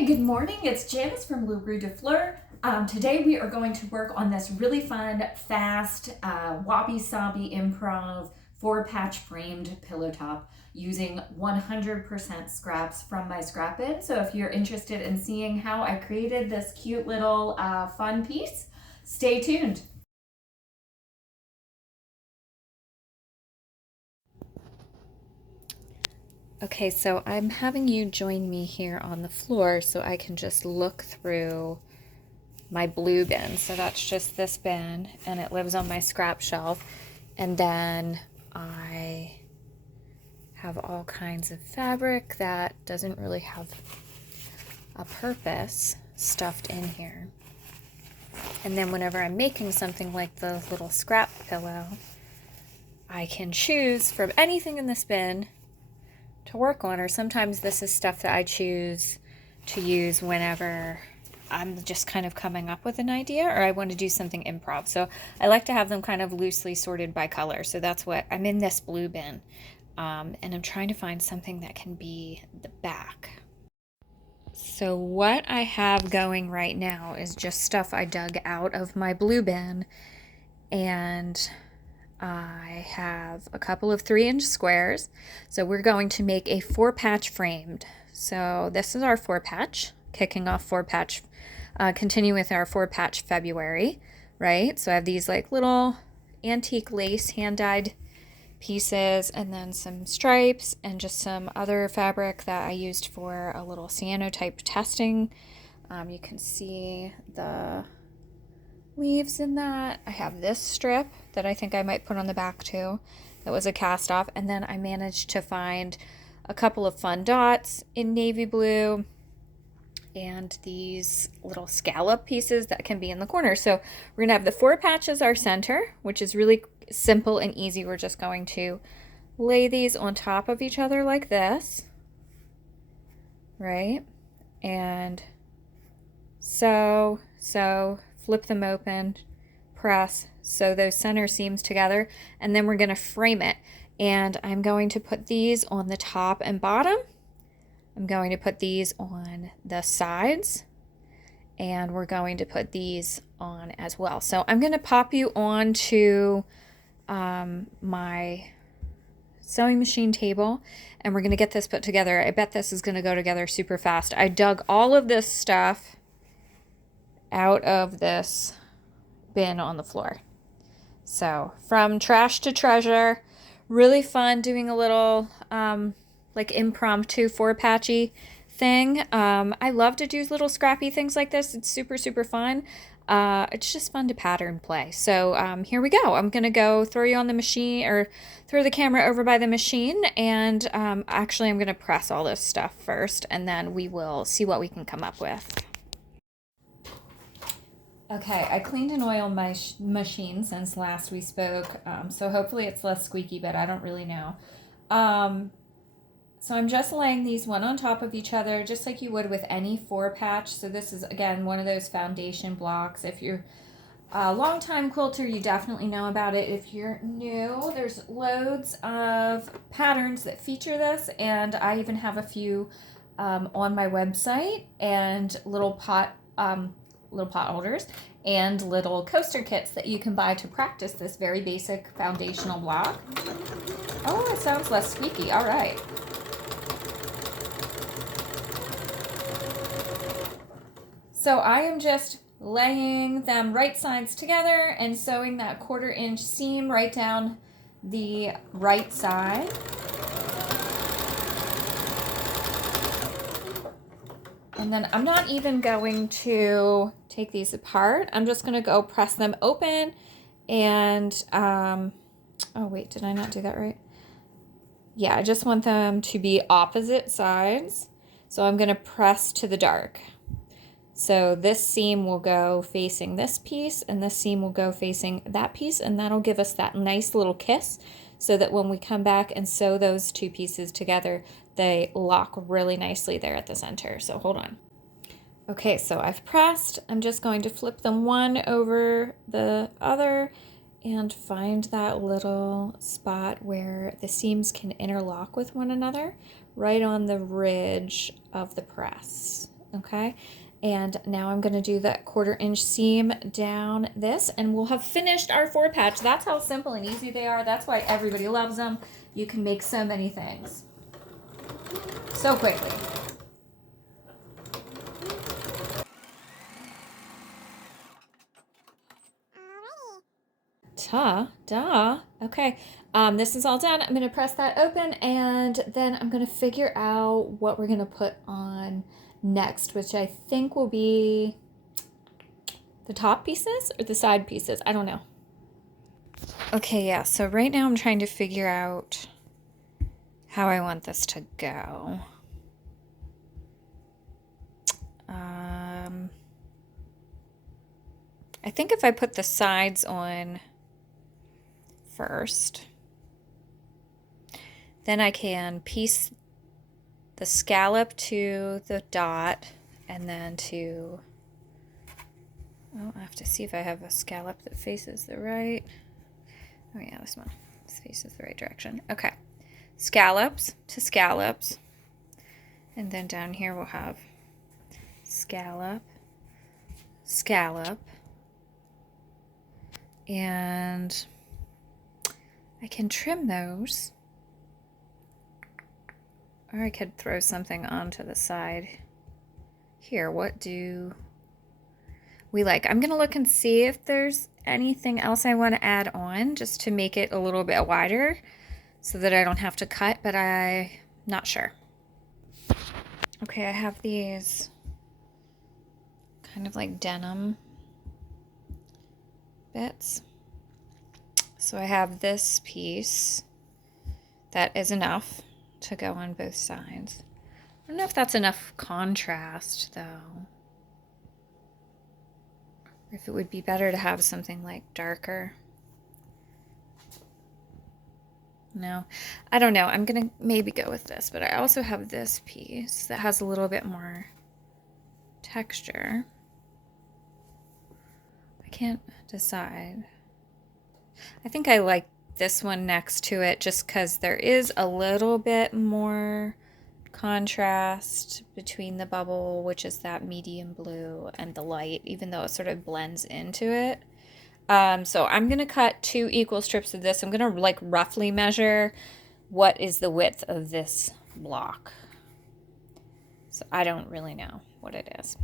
Hey, good morning. It's Janice from Le Rue de Fleur. Today we are going to work on this really fun, fast, Wabi Sabi improv 4-patch framed pillow top using 100% scraps from my scrap bin. So if you're interested in seeing how I created this cute little fun piece, stay tuned. Okay, so I'm having you join me here on the floor so I can just look through my blue bin. So that's just this bin, and it lives on my scrap shelf. And then I have all kinds of fabric that doesn't really have a purpose stuffed in here. And then whenever I'm making something like the little scrap pillow, I can choose from anything in this bin to work on, or sometimes this is stuff that I choose to use whenever I'm just kind of coming up with an idea or I want to do something improv. So I like to have them kind of loosely sorted by color. So that's what I'm in this blue bin, and I'm trying to find something that can be the back. So what I have going right now is just stuff I dug out of my blue bin, and I have a couple of 3-inch squares. So we're going to make a 4-patch framed. So this is our 4-patch, kicking off 4-patch, continuing with our 4-patch February, right? So I have these like little antique lace hand-dyed pieces, and then some stripes and just some other fabric that I used for a little cyanotype testing. You can see the leaves in that. I have this strip that I think I might put on the back too. That was a cast off. And then I managed to find a couple of fun dots in navy blue and these little scallop pieces that can be in the corner. So we're gonna have the 4 patches our center, which is really simple and easy. We're just going to lay these on top of each other like this, right? And so flip them open, press, sew those center seams together, and then we're going to frame it. And I'm going to put these on the top and bottom. I'm going to put these on the sides, and we're going to put these on as well. So I'm going to pop you onto my sewing machine table, and we're going to get this put together. I bet this is going to go together super fast. I dug all of this stuff out of this bin on the floor. So from trash to treasure, really fun doing a little like impromptu 4-patchy thing. I love to do little scrappy things like this. It's super, super fun. It's just fun to pattern play. So here we go. I'm going to go throw you on the machine, or throw the camera over by the machine. And actually, I'm going to press all this stuff first, and then we will see what we can come up with. Okay, I cleaned and oiled my machine since last we spoke, so hopefully it's less squeaky, but I don't really know. So I'm just laying these one on top of each other, just like you would with any 4-patch. So this is, again, one of those foundation blocks. If you're a long-time quilter, you definitely know about it. If you're new, there's loads of patterns that feature this, and I even have a few on my website, and little pot holders and little coaster kits that you can buy to practice this very basic foundational block. Oh, it sounds less squeaky. All right. So I am just laying them right sides together and sewing that 1/4-inch seam right down the right side. And then I'm not even going to take these apart. I'm just going to go press them open, and oh wait, did I not do that right? Yeah, I just want them to be opposite sides. So I'm going to press to the dark. So this seam will go facing this piece, and this seam will go facing that piece, and that'll give us that nice little kiss, so that when we come back and sew those two pieces together, they lock really nicely there at the center. So hold on. Okay, so I've pressed. I'm just going to flip them one over the other and find that little spot where the seams can interlock with one another, right on the ridge of the press. Okay, and now I'm going to do that 1/4 inch seam down this, and we'll have finished our 4 patch. That's how simple and easy they are. That's why everybody loves them. You can make so many things so quickly. Ta-da. Okay, this is all done. I'm going to press that open, and then I'm going to figure out what we're going to put on next, which I think will be the top pieces or the side pieces. I don't know. Okay, yeah, so right now I'm trying to figure out how I want this to go. I think if I put the sides on first, then I can piece the scallop to the dot, and then to, oh, I have to see if I have a scallop that faces the right. Oh yeah, this one. This faces the right direction. Okay. Scallops to scallops. And then down here we'll have scallop, scallop. And I can trim those. Or I could throw something onto the side. Here, what do we like? I'm going to look and see if there's anything else I want to add on just to make it a little bit wider so that I don't have to cut, but I'm not sure. Okay, I have these kind of like denim bits. So I have this piece that is enough to go on both sides. I don't know if that's enough contrast though. Or if it would be better to have something like darker. No, I don't know. I'm gonna maybe go with this, but I also have this piece that has a little bit more texture. I can't decide. I think I like this one next to it just because there is a little bit more contrast between the bubble, which is that medium blue, and the light, even though it sort of blends into it. So I'm going to cut 2 equal strips of this. I'm going to like roughly measure what is the width of this block. So I don't really know what it is.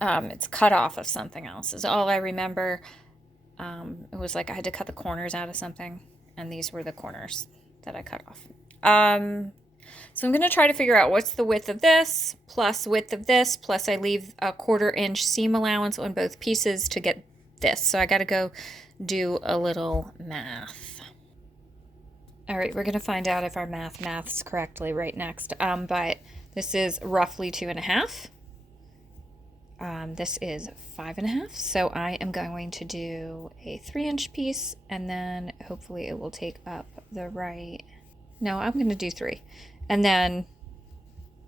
It's cut off of something else is all I remember. It was like I had to cut the corners out of something, and these were the corners that I cut off. So I'm going to try to figure out what's the width of this, plus width of this, plus I leave a 1/4 inch seam allowance on both pieces to get this. So I got to go do a little math. All right, we're going to find out if our maths correctly right next. But this is roughly 2.5. This is 5.5. So I am going to do a 3-inch piece, and then hopefully it will take up the right. No, I'm going to do 3. And then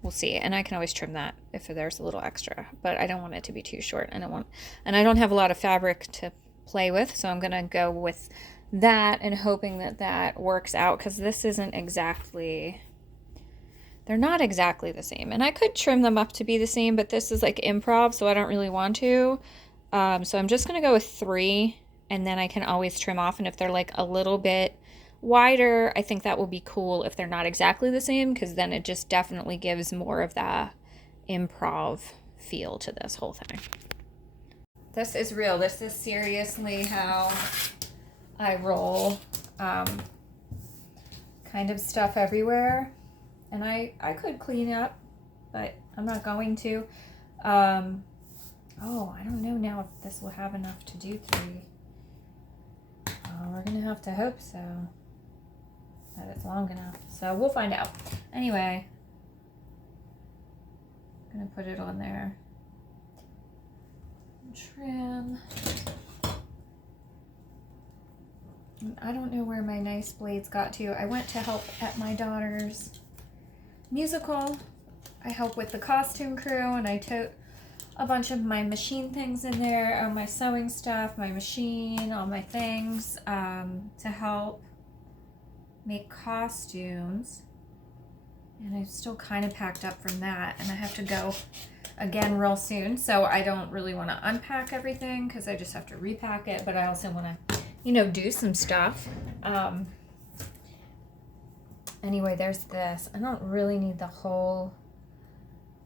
we'll see. And I can always trim that if there's a little extra, but I don't want it to be too short. And I don't have a lot of fabric to play with, so I'm going to go with that and hoping that that works out, because this isn't exactly, they're not exactly the same. And I could trim them up to be the same, but this is like improv, so I don't really want to. So I'm just going to go with 3, and then I can always trim off. And if they're like a little bit wider, I think that will be cool if they're not exactly the same, because then it just definitely gives more of that improv feel to this whole thing. This is real. This is seriously how I roll. Kind of stuff everywhere. And I could clean up, but I'm not going to. Oh, I don't know now if this will have enough to do 3. We're going to have to hope so. That it's long enough. So we'll find out. Anyway, I'm going to put it on there. Trim. I don't know where my nice blades got to. I went to help at my daughter's musical. I help with the costume crew, and I took a bunch of my machine things in there, my sewing stuff, my machine, all my things, to help make costumes. And I'm still kind of packed up from that, and I have to go again real soon, so I don't really want to unpack everything because I just have to repack it, but I also want to, you know, do some stuff. Anyway, there's this. I don't really need the whole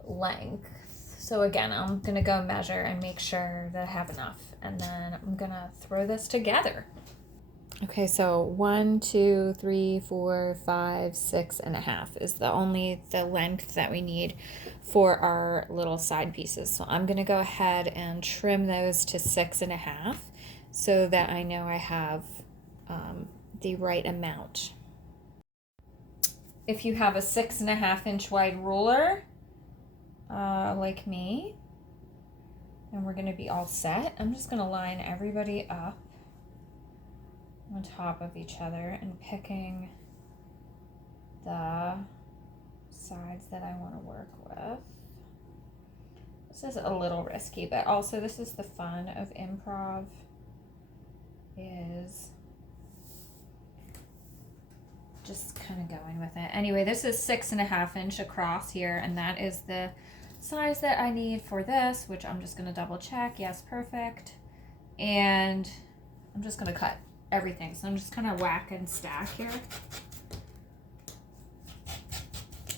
length. So again, I'm going to go measure and make sure that I have enough. And then I'm going to throw this together. Okay, so 1, 2, 3, 4, 5, 6.5 is the length that we need for our little side pieces. So I'm going to go ahead and trim those to 6.5 so that I know I have the right amount. If you have a 6.5 inch wide ruler, like me, and we're going to be all set, I'm just going to line everybody up on top of each other and picking the sides that I want to work with. This is a little risky, but also this is the fun of improv, is just kind of going with it. Anyway, this is 6.5 inch across here, and that is the size that I need for this, which I'm just going to double check. Yes, perfect. And I'm just going to cut everything. So I'm just kind of whack and stack here.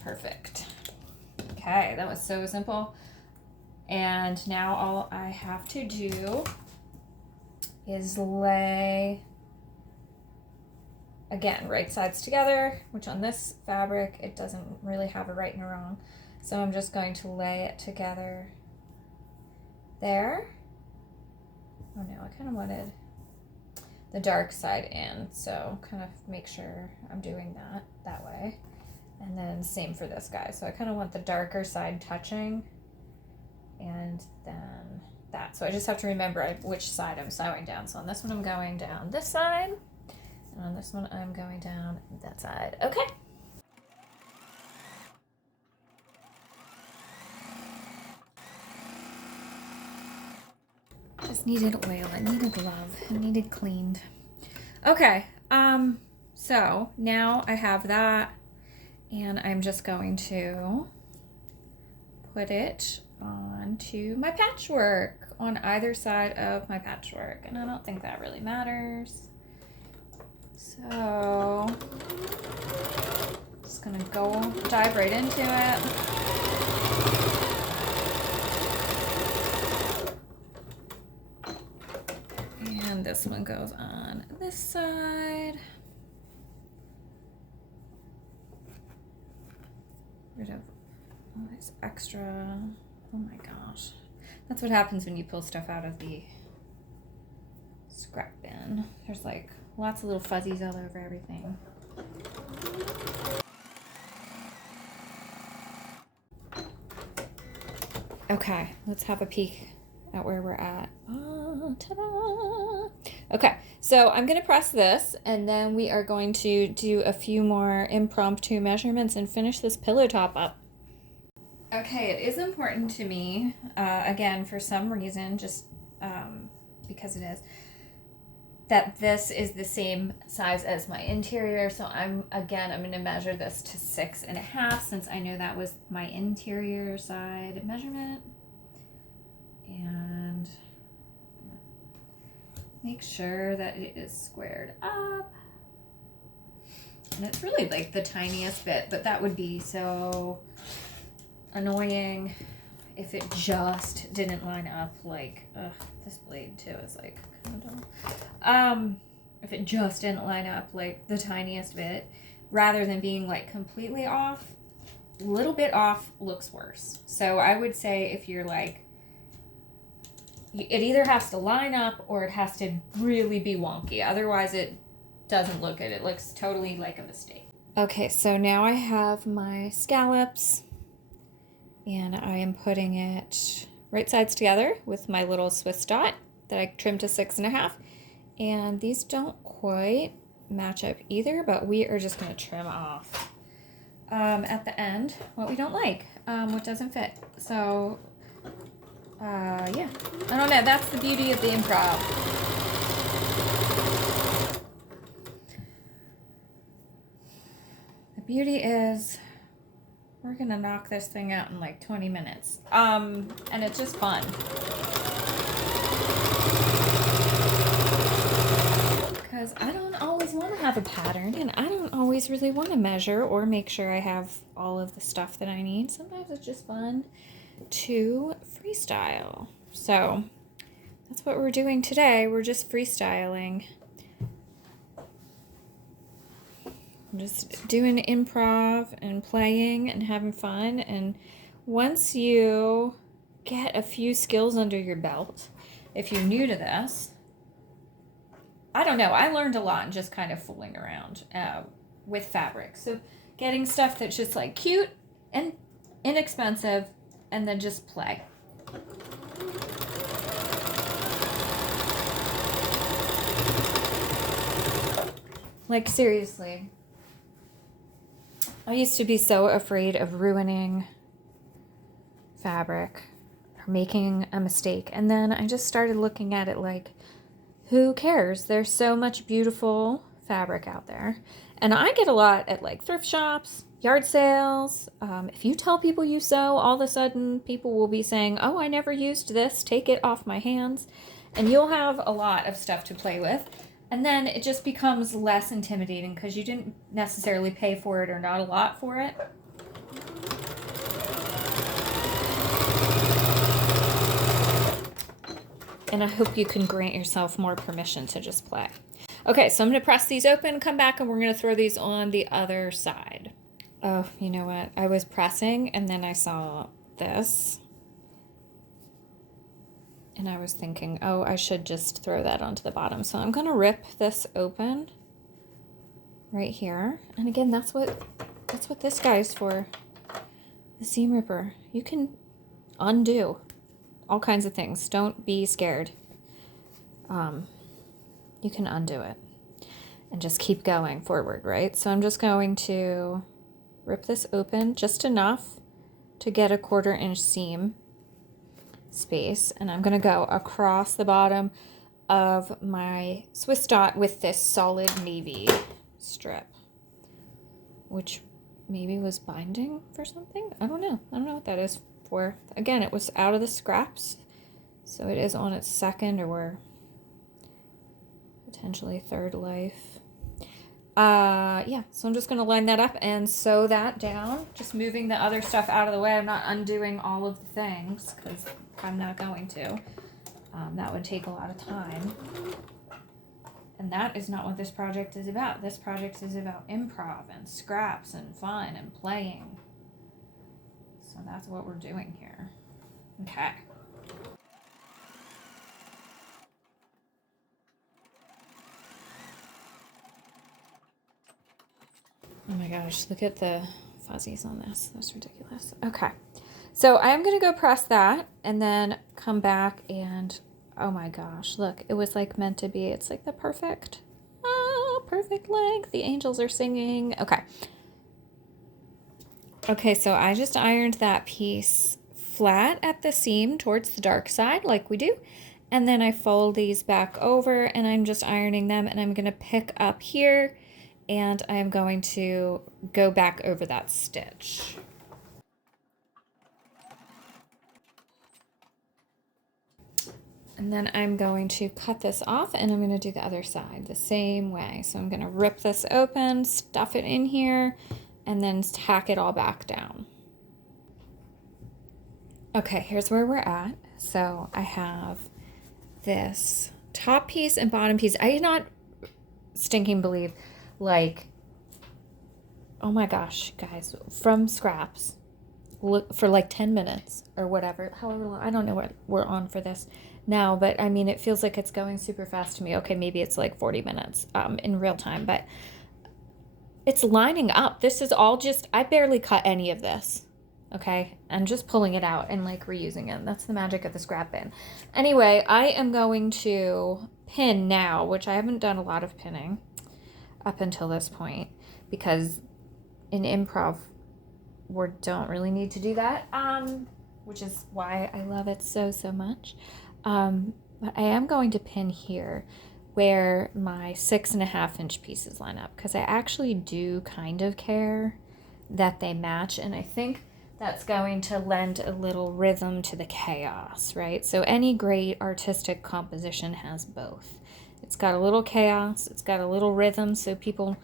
Perfect. Okay, that was so simple. And now all I have to do is lay, again, right sides together, which on this fabric, it doesn't really have a right and a wrong. So I'm just going to lay it together there. Oh no, I kind of wanted the dark side in, so kind of make sure I'm doing that way. And then same for this guy. So I kind of want the darker side touching, and then that. So I just have to remember which side I'm sewing down. So on this one, I'm going down this side, and on this one, I'm going down that side. Okay. Just needed oil, it needed love, it needed cleaned. Okay, so now I have that, and I'm just going to put it onto my patchwork on either side of my patchwork, and I don't think that really matters. So just gonna dive right into it. And this one goes on this side. Rid of all this extra. Oh my gosh. That's what happens when you pull stuff out of the scrap bin. There's like lots of little fuzzies all over everything. Okay, let's have a peek at where we're at. Oh, ta-da! Okay, so I'm going to press this, and then we are going to do a few more impromptu measurements and finish this pillow top up. Okay, it is important to me, again, for some reason, just because it is, that this is the same size as my interior. So I'm going to measure this to 6.5, since I know that was my interior side measurement. And make sure that it is squared up. And it's really like the tiniest bit, but that would be so annoying if it just didn't line up. Like, this blade too is like kind of dumb. If it just didn't line up like the tiniest bit, rather than being like completely off, a little bit off looks worse. So I would say if you're like, it either has to line up or it has to really be wonky. Otherwise, it doesn't look good. It looks totally like a mistake. Okay, so now I have my scallops, and I am putting it right sides together with my little Swiss dot that I trimmed to 6.5. And these don't quite match up either, but we are just going to trim off at the end what we don't like, what doesn't fit. So yeah, I don't know. That's the beauty of the improv. The beauty is We're gonna knock this thing out in like 20 minutes. And it's just fun. Because I don't always want to have a pattern, and I don't always really want to measure or make sure I have all of the stuff that I need. Sometimes it's just fun to freestyle. So that's what we're doing today. We're just freestyling. I'm just doing improv and playing and having fun. And once you get a few skills under your belt, if you're new to this, I don't know, I learned a lot in just kind of fooling around with fabric. So getting stuff that's just like cute and inexpensive, and then just play. Like, seriously, I used to be so afraid of ruining fabric or making a mistake. And then I just started looking at it like, who cares? There's so much beautiful fabric out there. And I get a lot at like thrift shops, yard sales. If you tell people you sew, all of a sudden people will be saying, oh, I never used this, take it off my hands. And you'll have a lot of stuff to play with. And then it just becomes less intimidating because you didn't necessarily pay for it or not a lot for it. And I hope you can grant yourself more permission to just play. Okay, so I'm going to press these open, come back, and we're going to throw these on the other side. Oh, you know what? I was pressing, and then I saw this. And I was thinking, oh, I should just throw that onto the bottom. So I'm going to rip this open right here. And again, that's what this guy's for. The seam ripper. You can undo all kinds of things. Don't be scared. You can undo it and just keep going forward, right? So I'm just going to rip this open just enough to get a 1/4 inch seam space, and I'm going to go across the bottom of my Swiss dot with this solid navy strip, which maybe was binding for something. I don't know what that is for. Again, it was out of the scraps, so it is on its second or potentially third life. Yeah, so I'm just going to line that up and sew that down, just moving the other stuff out of the way. I'm not undoing all of the things because I'm not going to. That would take a lot of time. And that is not what this project is about. This project is about improv and scraps and fun and playing. So that's what we're doing here. Okay. Oh my gosh, look at the fuzzies on this. That's ridiculous. Okay. So I'm going to go press that and then come back and, oh my gosh, look, it was like meant to be. It's like the perfect length. The angels are singing. Okay. Okay, so I just ironed that piece flat at the seam towards the dark side like we do. And then I fold these back over and I'm just ironing them, and I'm going to pick up here and I'm going to go back over that stitch. And then I'm going to cut this off and I'm going to do the other side the same way. So I'm going to rip this open, stuff it in here, and then tack it all back down. Okay, here's where we're at. So I have this top piece and bottom piece. I did not stinking believe, like, oh my gosh, guys, from scraps, look for like 10 minutes or whatever, however long, I don't know what we're on for this now, but I mean, it feels like it's going super fast to me. Okay, maybe it's like 40 minutes in real time, but it's lining up. This is all just, I barely cut any of this. Okay, I'm just pulling it out and like reusing it. That's the magic of the scrap bin. Anyway, I am going to pin now, which I haven't done a lot of pinning up until this point, because in improv we don't really need to do that, which is why I love it so much. But I am going to pin here where my 6.5 inch pieces line up, because I actually do kind of care that they match. And I think that's going to lend a little rhythm to the chaos, right? So any great artistic composition has both. It's got a little chaos, it's got a little rhythm, so people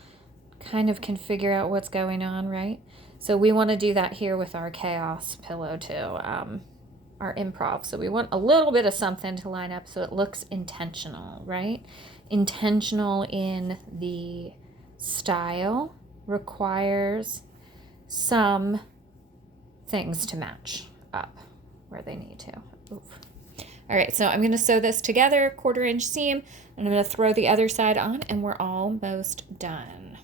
kind of can figure out what's going on, right? So we want to do that here with our chaos pillow too, our improv. So we want a little bit of something to line up so it looks intentional, right? Intentional in the style requires some things to match up where they need to. Oof. All right, so I'm going to sew this together, 1/4 inch seam, and I'm going to throw the other side on, and we're almost done.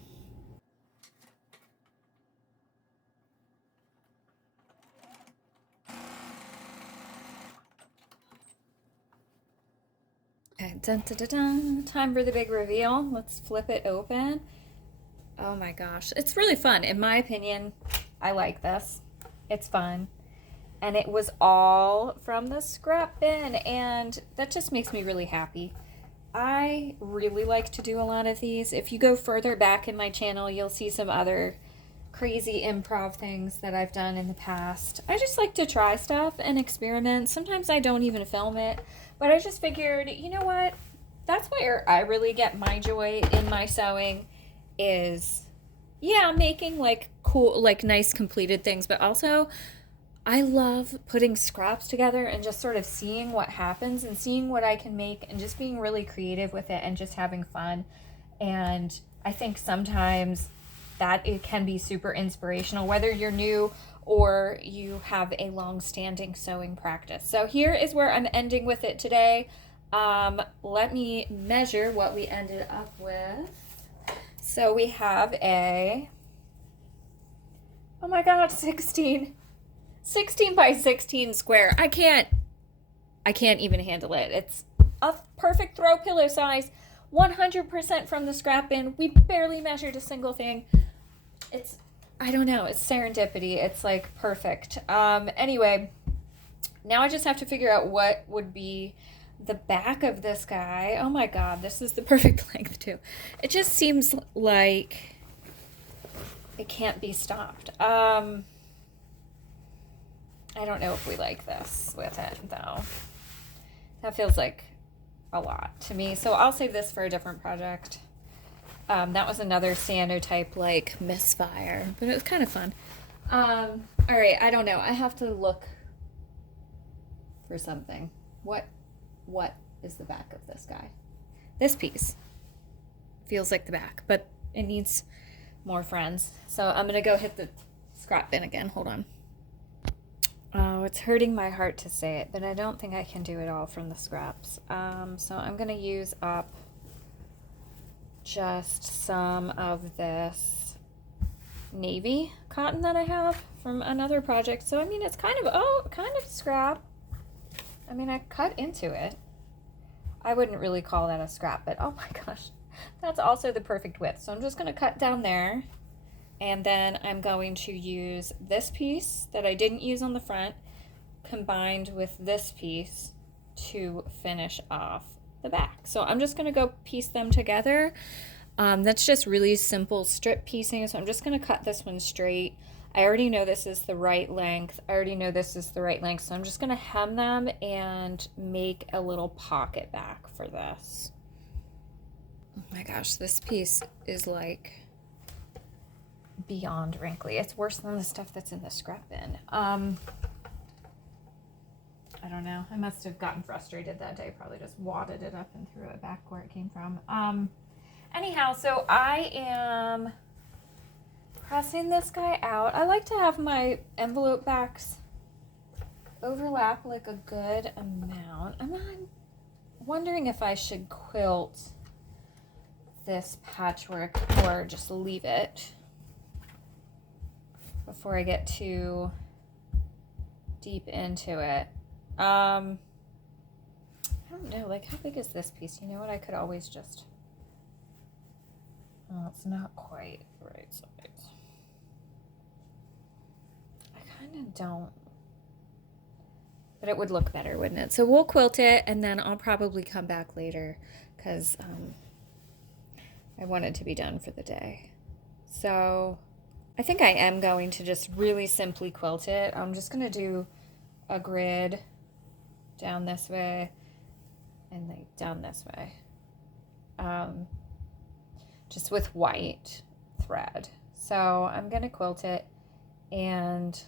Okay, dun, dun, dun, dun. Time for the big reveal. Let's flip it open. Oh my gosh, it's really fun. In my opinion, I like this. It's fun. And it was all from the scrap bin, and that just makes me really happy. I really like to do a lot of these. If you go further back in my channel, you'll see some other crazy improv things that I've done in the past. I just like to try stuff and experiment. Sometimes I don't even film it, but I just figured, you know what? That's where I really get my joy in my sewing is, yeah, making like cool, like nice completed things, but also I love putting scraps together and just sort of seeing what happens and seeing what I can make and just being really creative with it and just having fun. And I think sometimes that it can be super inspirational, whether you're new or you have a long-standing sewing practice. So here is where I'm ending with it today. Let me measure what we ended up with. So we have a, oh my God, 16 by 16 square. I can't even handle it. It's a perfect throw pillow size, 100% from the scrap bin. We barely measured a single thing. It's, I don't know, it's serendipity. It's like perfect. Anyway, now I just have to figure out what would be the back of this guy. Oh my God, this is the perfect length too. It just seems like it can't be stopped. I don't know if we like this with it though. That feels like a lot to me. So I'll save this for a different project. That was another cyanotype like misfire, but it was kind of fun. All right, I don't know. I have to look for something. What is the back of this guy? This piece feels like the back, but it needs more friends. So I'm gonna go hit the scrap bin again. Hold on. Oh, it's hurting my heart to say it, but I don't think I can do it all from the scraps. So I'm gonna use up just some of this navy cotton that I have from another project. So I mean, it's kind of scrap. I mean, I cut into it. I wouldn't really call that a scrap, but oh my gosh, that's also the perfect width. So I'm just gonna cut down there, and then I'm going to use this piece that I didn't use on the front combined with this piece to finish off the back. So I'm just gonna go piece them together. That's just really simple strip piecing. So I'm just gonna cut this one straight. I already know this is the right length. So I'm just gonna hem them and make a little pocket back for this. Oh my gosh, this piece is like beyond wrinkly. It's worse than the stuff that's in the scrap bin. I don't know. I must have gotten frustrated that day. Probably just wadded it up and threw it back where it came from. Anyhow, so I am pressing this guy out. I like to have my envelope backs overlap like a good amount. I'm wondering if I should quilt this patchwork or just leave it before I get too deep into it. I don't know, like how big is this piece? You know what, I could always just, oh, it's not quite the right size. I kind of don't, but it would look better, wouldn't it? So we'll quilt it, and then I'll probably come back later because I want it to be done for the day. So I think I am going to just really simply quilt it. I'm just going to do a grid down this way and like down this way. Just with white thread. So I'm going to quilt it, and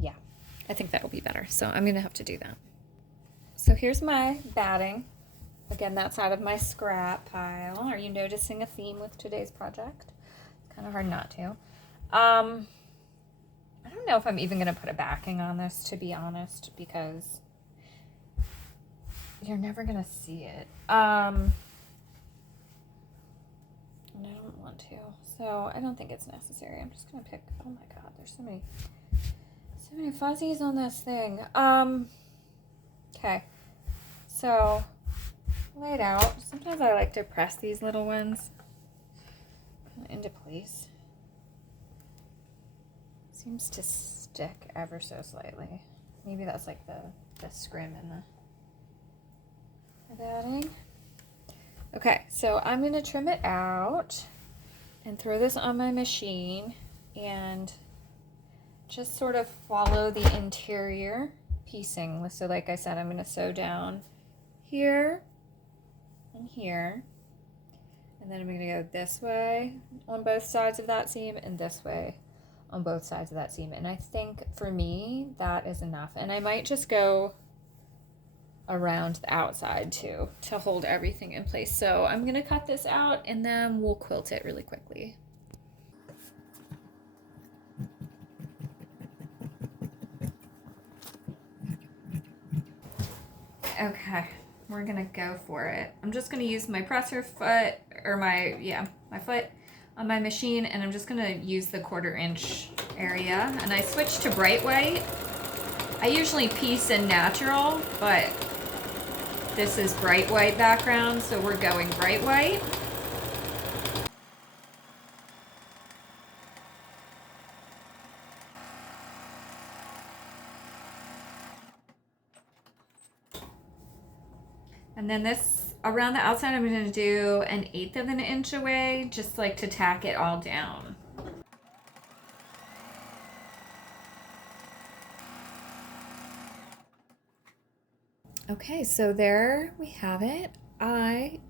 yeah, I think that'll be better. So I'm going to have to do that. So here's my batting. Again, that's out of my scrap pile. Are you noticing a theme with today's project? It's kind of hard not to. I don't know if I'm even going to put a backing on this, to be honest, because you're never going to see it. And I don't want to. So I don't think it's necessary. I'm just going to pick, oh my God, there's so many fuzzies on this thing. Okay. So lay it out. Sometimes I like to press these little ones into place. Seems to stick ever so slightly. Maybe that's like the scrim in the batting. Okay, so I'm going to trim it out and throw this on my machine and just sort of follow the interior piecing. So like I said, I'm going to sew down here and here, and then I'm going to go this way on both sides of that seam and this way on both sides of that seam. And I think for me that is enough, and I might just go around the outside too to hold everything in place. So I'm going to cut this out and then we'll quilt it really quickly. Okay, we're gonna go for it. I'm just gonna use my presser foot, or my foot on my machine, and I'm just gonna use the 1/4 inch area. And I switched to bright white. I usually piece in natural, but this is bright white background, so we're going bright white. And then this, around the outside, I'm going to do 1/8 of an inch away, just like to tack it all down. Okay, so there we have it. I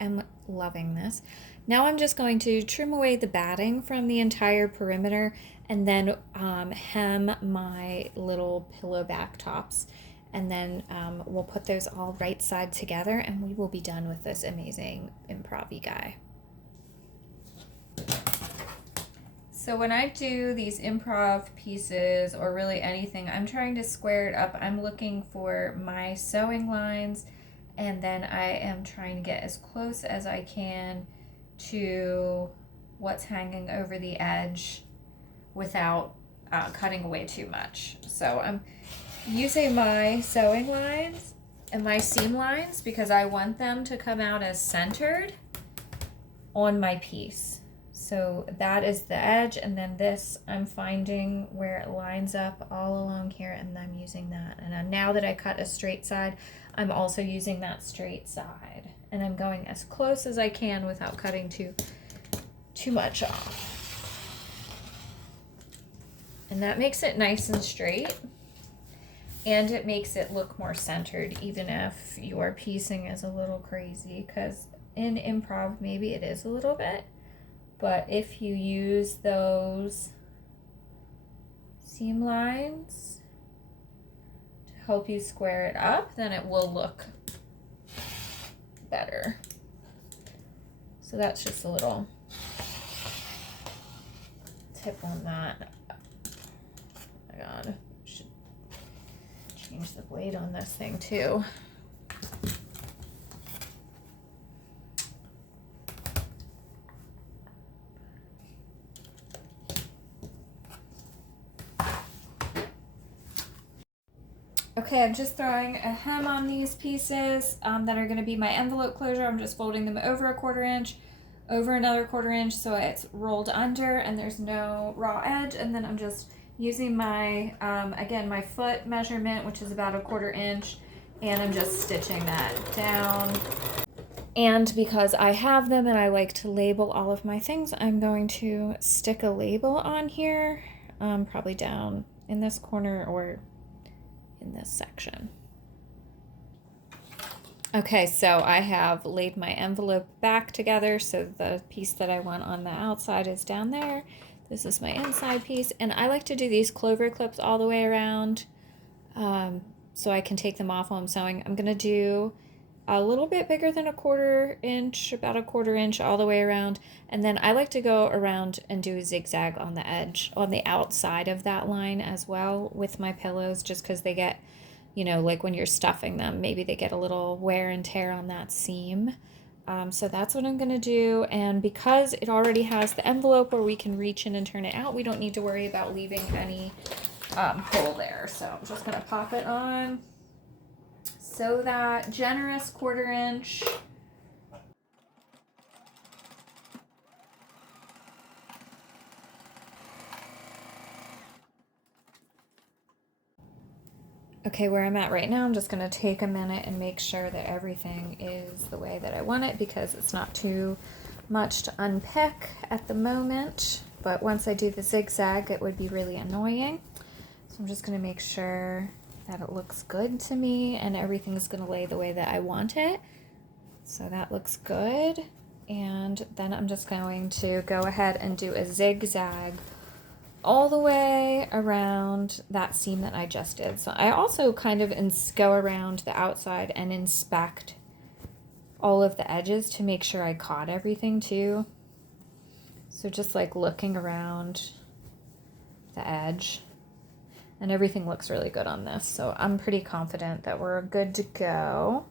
am loving this. Now I'm just going to trim away the batting from the entire perimeter and then hem my little pillow back tops. And then we'll put those all right side together and we will be done with this amazing improv-y guy. So when I do these improv pieces, or really anything, I'm trying to square it up. I'm looking for my sewing lines, and then I am trying to get as close as I can to what's hanging over the edge without cutting away too much. So I'm using my sewing lines and my seam lines because I want them to come out as centered on my piece. So that is the edge, and then this I'm finding where it lines up all along here, and I'm using that. And now that I cut a straight side, I'm also using that straight side, and I'm going as close as I can without cutting too much off. And that makes it nice and straight. And it makes it look more centered, even if your piecing is a little crazy, because in improv, maybe it is a little bit. But if you use those seam lines to help you square it up, then it will look better. So that's just a little tip on that. Oh my God. Change the blade on this thing too. Okay, I'm just throwing a hem on these pieces that are going to be my envelope closure. I'm just folding them over a 1/4 inch, over another 1/4 inch, so it's rolled under and there's no raw edge. And then I'm just using my, again, my foot measurement, which is about a 1/4 inch, and I'm just stitching that down. And because I have them and I like to label all of my things, I'm going to stick a label on here, probably down in this corner or in this section. Okay, so I have laid my envelope back together, so the piece that I want on the outside is down there. This is my inside piece, and I like to do these clover clips all the way around, so I can take them off while I'm sewing. I'm gonna do a little bit bigger than a 1/4 inch, about a 1/4 inch all the way around. And then I like to go around and do a zigzag on the edge, on the outside of that line as well with my pillows, just because they get, you know, like when you're stuffing them, maybe they get a little wear and tear on that seam. So that's what I'm gonna do. And because it already has the envelope where we can reach in and turn it out, we don't need to worry about leaving any hole there. So I'm just gonna pop it on. Sew that generous 1/4 inch. Okay, where I'm at right now, I'm just gonna take a minute and make sure that everything is the way that I want it, because it's not too much to unpick at the moment. But once I do the zigzag, it would be really annoying. So I'm just gonna make sure that it looks good to me and everything's gonna lay the way that I want it. So that looks good. And then I'm just going to go ahead and do a zigzag all the way around that seam that I just did. So I also kind of go around the outside and inspect all of the edges to make sure I caught everything too. So just like looking around the edge. And everything looks really good on this. So I'm pretty confident that we're good to go.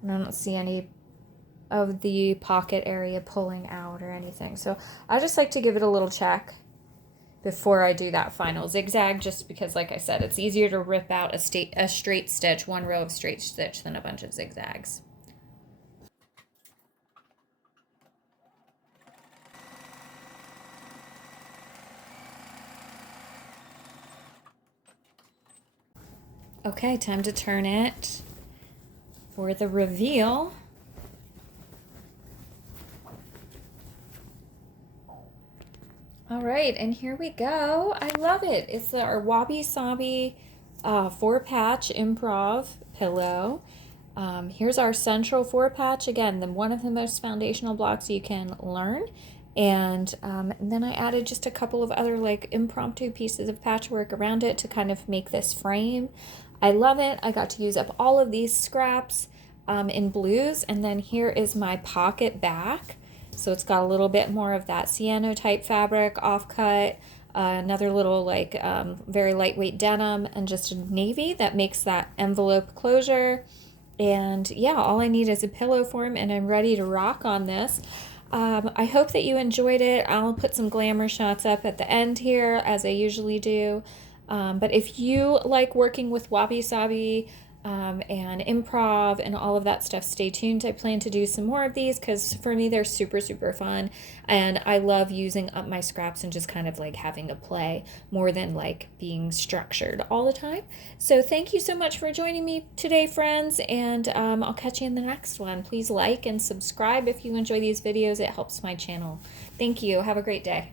And I don't see any of the pocket area pulling out or anything. So I just like to give it a little check before I do that final zigzag, just because, like I said, it's easier to rip out a straight stitch, one row of straight stitch, than a bunch of zigzags. Okay, time to turn it for the reveal. All right, and here we go. I love it. It's our Wabi Sabi 4-patch improv pillow. Here's our central 4-patch. Again, one of the most foundational blocks you can learn. And then I added just a couple of other like impromptu pieces of patchwork around it to kind of make this frame. I love it. I got to use up all of these scraps in blues. And then here is my pocket back. So it's got a little bit more of that sienna type fabric, offcut, another little like very lightweight denim, and just a navy that makes that envelope closure. And yeah, all I need is a pillow form and I'm ready to rock on this. I hope that you enjoyed it. I'll put some glamour shots up at the end here, as I usually do. But if you like working with Wabi Sabi and improv and all of that stuff, stay tuned. I plan to do some more of these because for me they're super, super fun. And I love using up my scraps and just kind of like having a play more than like being structured all the time. So thank you so much for joining me today, friends. And I'll catch you in the next one. Please like and subscribe if you enjoy these videos. It helps my channel. Thank you. Have a great day.